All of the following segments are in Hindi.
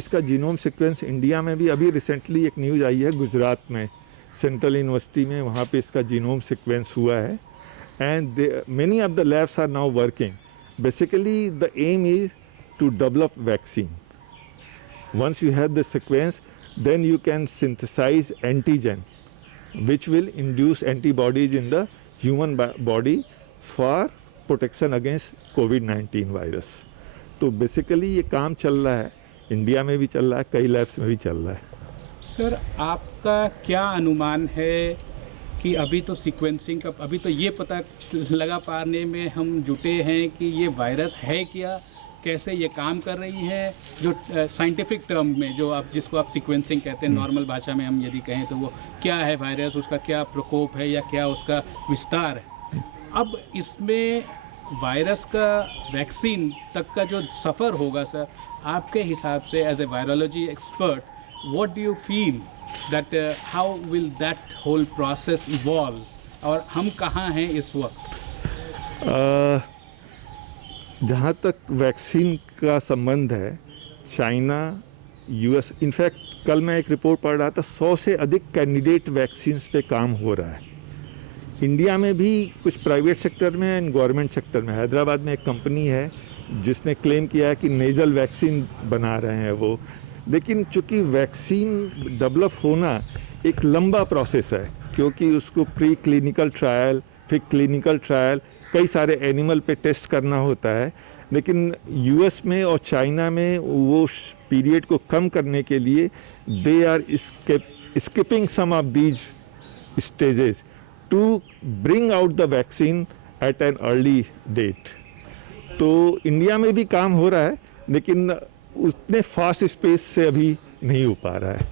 इसका जीनोम सीक्वेंस इंडिया में भी अभी रिसेंटली एक न्यूज़ आई है, गुजरात में सेंट्रल यूनिवर्सिटी में, वहाँ पे इसका जीनोम सीक्वेंस हुआ है and many of the labs are now working. Basically the aim is to develop vaccine. Once you have the sequence, then you can synthesize antigen which will induce antibodies in the human body for protection against COVID-19 virus. तो बेसिकली ये काम चल रहा है, इंडिया में भी चल रहा है, कई लैब्स में भी चल रहा है. सर, आपका क्या अनुमान है कि अभी तो सीक्वेंसिंग का, अभी तो ये पता लगा पाने में हम जुटे हैं कि ये वायरस है क्या, कैसे ये काम कर रही है, जो साइंटिफिक टर्म में जो आप जिसको आप सीक्वेंसिंग कहते हैं, नॉर्मल भाषा में हम यदि कहें तो वो क्या है वायरस, उसका क्या प्रकोप है या क्या उसका विस्तार है. अब इसमें वायरस का वैक्सीन तक का जो सफ़र होगा सर, आपके हिसाब से as a virology expert, what do you feel that how will that whole process evolve, और हम कहाँ हैं इस वक्त? जहाँ तक वैक्सीन का संबंध है, चाइना, यूएस, इनफैक्ट कल मैं एक रिपोर्ट पढ़ रहा था, 100 से अधिक कैंडिडेट वैक्सीन्स पे काम हो रहा है. इंडिया में भी कुछ प्राइवेट सेक्टर में एंड गवर्नमेंट सेक्टर में. हैदराबाद में एक कंपनी है जिसने क्लेम किया है कि नेज़ल वैक्सीन बना रहे हैं वो. लेकिन चूँकि वैक्सीन डेवलप होना एक लंबा प्रोसेस है, क्योंकि उसको प्री क्लिनिकल ट्रायल, फिर क्लिनिकल ट्रायल, कई सारे एनिमल पे टेस्ट करना होता है. लेकिन यूएस में और चाइना में वो पीरियड को कम करने के लिए they are skipping some of these stages to bring out the vaccine at an early date. तो इंडिया में भी काम हो रहा है, लेकिन उतने फास्ट स्पेस से अभी नहीं हो पा रहा है.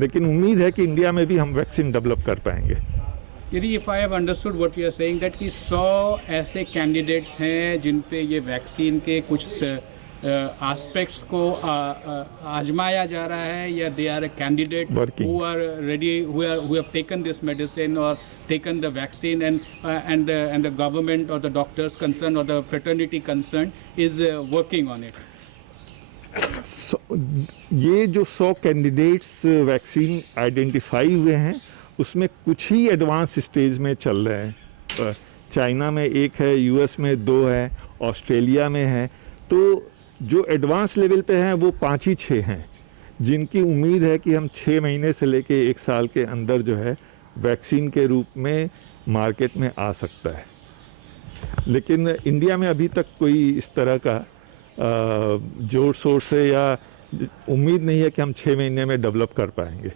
लेकिन उम्मीद है कि इंडिया में भी हम वैक्सीन डेवलप कर पाएंगे. यदि if I have understood what you are saying that कि 100 ऐसे कैंडिडेट्स हैं जिन पे ये वैक्सीन के कुछ एस्पेक्ट्स को आजमाया जा रहा है, या they are a candidate who are ready, who have taken this medicine और taken the vaccine, and the government और द डॉक्टर्स कंसर्न और the fraternity concern is working on it. ये जो 100 कैंडिडेट्स वैक्सीन आइडेंटिफाई हुए हैं, उसमें कुछ ही एडवांस स्टेज में चल रहे हैं. चाइना में एक है, यूएस में 2 है, ऑस्ट्रेलिया में है. तो जो एडवांस लेवल पे हैं वो 5 ही 6 हैं, जिनकी उम्मीद है कि हम 6 महीने से लेके 1 साल के अंदर जो है वैक्सीन के रूप में मार्केट में आ सकता है. लेकिन इंडिया में अभी तक कोई इस तरह का जोर शोर से या उम्मीद नहीं है कि हम 6 महीने में डेवलप कर पाएंगे.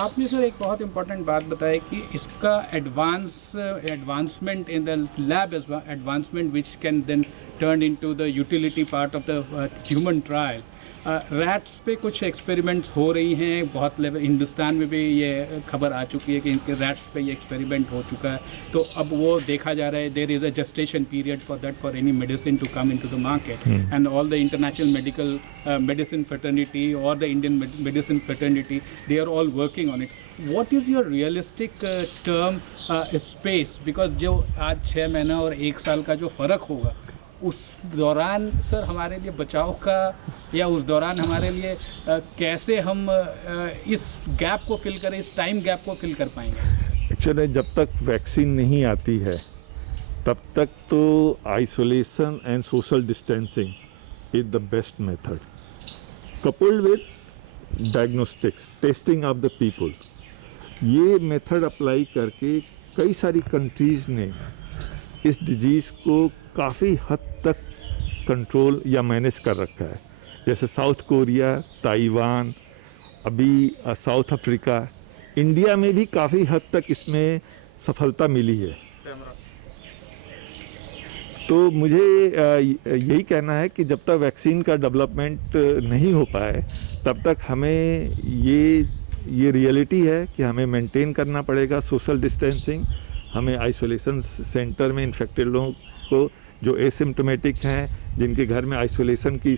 आपने सर एक बहुत इंपॉर्टेंट बात बताई कि इसका advancement in the lab advancement which can then turn into the utility part of the human trial. Rats पे कुछ एक्सपेरिमेंट्स हो रही हैं बहुत लेवल, हिंदुस्तान में भी ये खबर आ चुकी है कि इनके रैट्स पे ये एक्सपेरिमेंट हो चुका है. तो अब वो देखा जा रहा है, there is a gestation period for that, for any medicine to come into the market, and all the international medicine fraternity or the Indian medicine fraternity, they are all working on it. What is your realistic term space? Because जो आज 6 महीना और 1 साल का जो फ़र्क होगा, उस दौरान सर हमारे लिए बचाव का, या उस दौरान हमारे लिए कैसे हम इस गैप को फिल करें, इस टाइम गैप को फिल कर पाएंगे? एक्चुअली जब तक वैक्सीन नहीं आती है तब तक तो isolation and social distancing is the best method, coupled with diagnostics, testing of the people. ये मेथड अप्लाई करके कई सारी कंट्रीज़ ने इस डिजीज़ को काफ़ी हद तक कंट्रोल या मैनेज कर रखा है. जैसे साउथ कोरिया, ताइवान, अभी साउथ अफ्रीका, इंडिया में भी काफ़ी हद तक इसमें सफलता मिली है. तो मुझे यही कहना है कि जब तक वैक्सीन का डेवलपमेंट नहीं हो पाए तब तक हमें ये रियलिटी है कि हमें मेंटेन करना पड़ेगा सोशल डिस्टेंसिंग. हमें आइसोलेशन सेंटर में इन्फेक्टेड लोगों को जो एसिम्प्टोमेटिक हैं, जिनके घर में आइसोलेशन की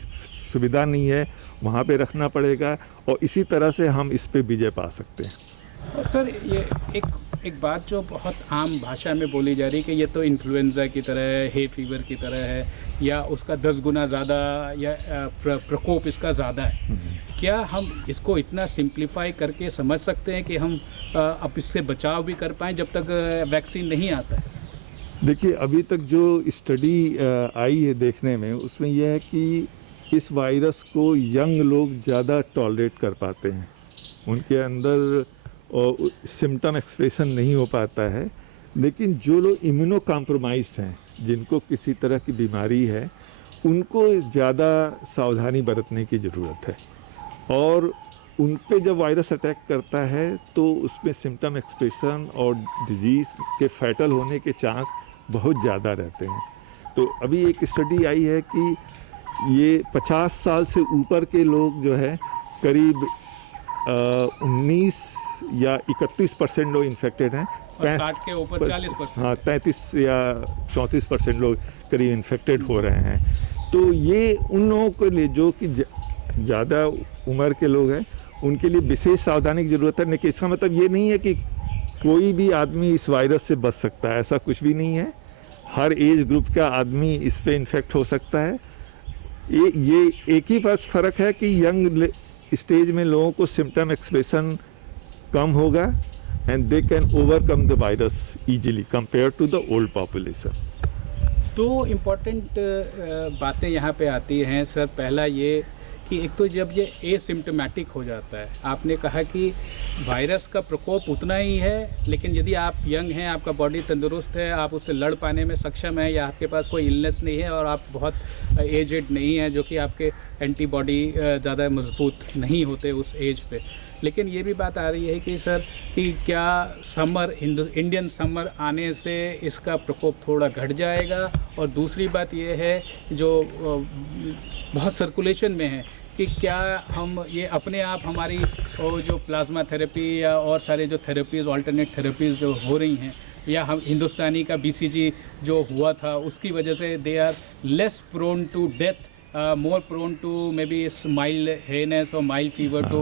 सुविधा नहीं है, वहाँ पे रखना पड़ेगा, और इसी तरह से हम इस पे विजय पा सकते हैं. सर ये एक एक बात जो बहुत आम भाषा में बोली जा रही है कि ये तो इन्फ्लुएंजा की तरह है, हे फीवर की तरह है, या उसका 10 गुना ज़्यादा, या प्रकोप इसका ज़्यादा है। क्या हम इसको इतना सिंप्लीफाई करके समझ सकते हैं कि हम अब इससे बचाव भी कर पाएँ जब तक वैक्सीन नहीं आता है? देखिए, अभी तक जो स्टडी आई है देखने में, उसमें यह है कि इस वायरस को यंग लोग ज़्यादा टॉलरेट कर पाते हैं, उनके अंदर सिम्टम एक्सप्रेशन नहीं हो पाता है। लेकिन जो लोग इम्यूनो कॉम्प्रोमाइज्ड हैं, जिनको किसी तरह की बीमारी है, उनको ज़्यादा सावधानी बरतने की ज़रूरत है। और उन पे जब वायरस अटैक करता है तो उसमें सिम्टम एक्सप्रेशन और डिजीज़ के फैटल होने के चांस बहुत ज़्यादा रहते हैं। तो अभी एक स्टडी आई है कि ये 50 साल से ऊपर के लोग जो है करीब 19 या 31% लोग इन्फेक्टेड हैं, और 60 के ऊपर 40%। हाँ, 33 या 34% लोग करीब इन्फेक्टेड हो रहे हैं। तो ये उन लोगों के लिए जो कि ज़्यादा उम्र के लोग हैं, उनके लिए विशेष सावधानी की ज़रूरत है। लेकिन इसका मतलब ये नहीं है कि कोई भी आदमी इस वायरस से बच सकता है, ऐसा कुछ भी नहीं है। हर एज ग्रुप का आदमी इस पे इन्फेक्ट हो सकता है। ये एक ही बस फ़र्क है कि यंग स्टेज में लोगों को सिम्टम एक्सप्रेशन कम होगा and they can overcome the virus easily compare to the old population. दो इम्पॉर्टेंट बातें यहाँ पे आती हैं सर। पहला ये कि एक तो जब ये एसिम्टोमेटिक हो जाता है, आपने कहा कि वायरस का प्रकोप उतना ही है, लेकिन यदि आप यंग हैं, आपका बॉडी तंदुरुस्त है, आप उससे लड़ पाने में सक्षम हैं, या आपके पास कोई इलनेस नहीं है और आप बहुत एजेड नहीं हैं, जो कि आपके एंटीबॉडी ज़्यादा मजबूत नहीं होते उस एज पे। लेकिन ये भी बात आ रही है कि सर कि क्या समर इंडियन समर आने से इसका प्रकोप थोड़ा घट जाएगा। और दूसरी बात ये है जो बहुत सर्कुलेशन में है कि क्या हम ये अपने आप हमारी जो प्लाज्मा थेरेपी या और सारे जो थेरेपीज़, ऑल्टरनेट थेरेपीज़ जो हो रही हैं, या हम हिंदुस्तानी का BCG जो हुआ था उसकी वजह से they are less prone to death, more prone to maybe mild hayness or mild fever to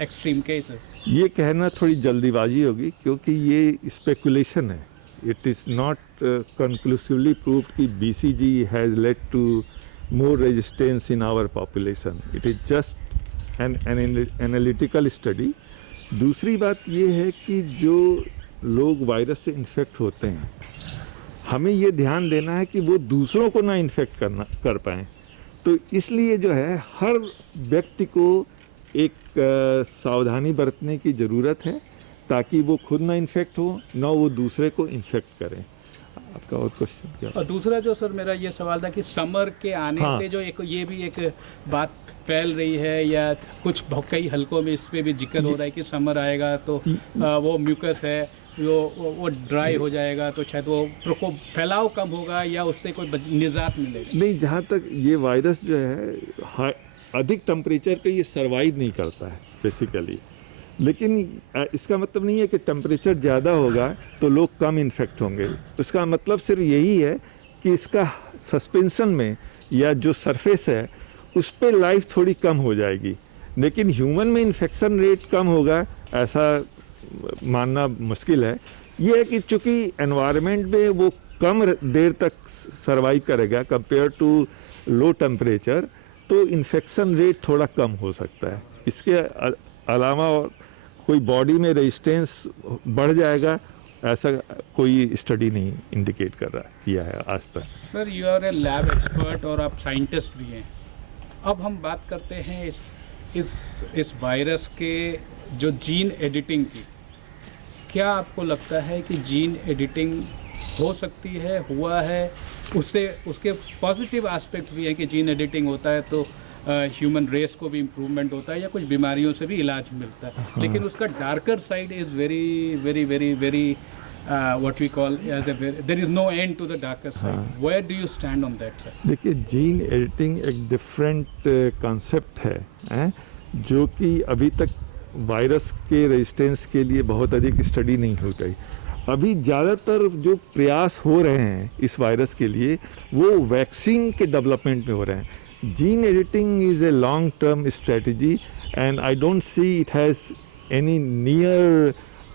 extreme cases. ये कहना थोड़ी जल्दीबाजी होगी, क्योंकि ये स्पेकुलेशन है। It is not conclusively proved कि BCG has led to more resistance in our population. It is just an analytical study. दूसरी बात ये है कि जो लोग वायरस से इन्फेक्ट होते हैं, हमें ये ध्यान देना है कि वो दूसरों को ना इन्फेक्ट कर पाएँ। तो इसलिए जो है हर व्यक्ति को एक सावधानी बरतने की ज़रूरत है, ताकि वो खुद ना इन्फेक्ट हो, ना वो दूसरे को इन्फेक्ट करें। आपका और क्वेश्चन क्या? और दूसरा जो सर मेरा ये सवाल था कि समर के आने हाँ। से जो एक ये भी एक बात फैल रही है, या कुछ कई हलकों में इस पर भी जिक्र हो रहा है कि समर आएगा तो वो म्यूकस है वो ड्राई हो जाएगा, तो शायद वो प्रकोप फैलाव कम होगा, या उससे कोई निजात मिलेगी। नहीं, जहाँ तक ये वायरस जो है अधिक टेम्परेचर पे ये सर्वाइव नहीं करता है बेसिकली। लेकिन इसका मतलब नहीं है कि टेम्परेचर ज़्यादा होगा तो लोग कम इन्फेक्ट होंगे। इसका मतलब सिर्फ यही है कि इसका सस्पेंशन में या जो सरफेस है उस पर लाइफ थोड़ी कम हो जाएगी, लेकिन ह्यूमन में इन्फेक्शन रेट कम होगा ऐसा मानना मुश्किल है। ये है कि चूँकि एनवायरनमेंट में वो कम देर तक सर्वाइव करेगा कंपेयर टू लो टेम्परेचर, तो इन्फेक्शन रेट थोड़ा कम हो सकता है। इसके अलावा कोई बॉडी में रेजिस्टेंस बढ़ जाएगा ऐसा कोई स्टडी नहीं इंडिकेट कर रहा किया है आज तक। Sir you are a lab expert और आप साइंटिस्ट भी हैं। अब हम बात करते हैं इस वायरस के जो जीन एडिटिंग की। क्या आपको लगता है कि जीन एडिटिंग हो सकती है, हुआ है, उससे उसके पॉजिटिव एस्पेक्ट भी हैं कि जीन एडिटिंग होता है तो ह्यूमन रेस को भी इम्प्रूवमेंट होता है या कुछ बीमारियों से भी इलाज मिलता है, लेकिन उसका darker side is very very very very what we call as a there is no end to the darker side. Where do you stand on that side? देखिए, जीन एडिटिंग एक डिफरेंट कॉन्सेप्ट है जो कि अभी तक वायरस के रेजिस्टेंस के लिए बहुत अधिक स्टडी नहीं हो गई। अभी ज़्यादातर जो प्रयास हो रहे हैं इस वायरस के लिए वो वैक्सीन के डेवलपमेंट में हो रहे हैं। Gene editing is a long term strategy and I don't see it has any near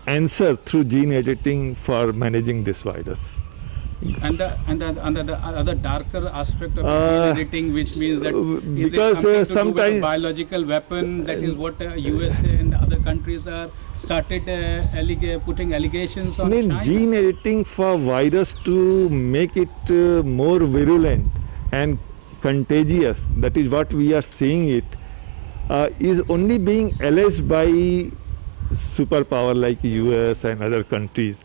answer through gene editing for managing this virus. And the other darker aspect of Uh, gene editing, which means that is because, it something to do with a sometime- biological weapon? That is what USA and other countries are started putting allegations on I mean, China. gene editing for virus to make it more virulent and contagious, that is what we are seeing it, is only being alleged by superpower like US and other countries.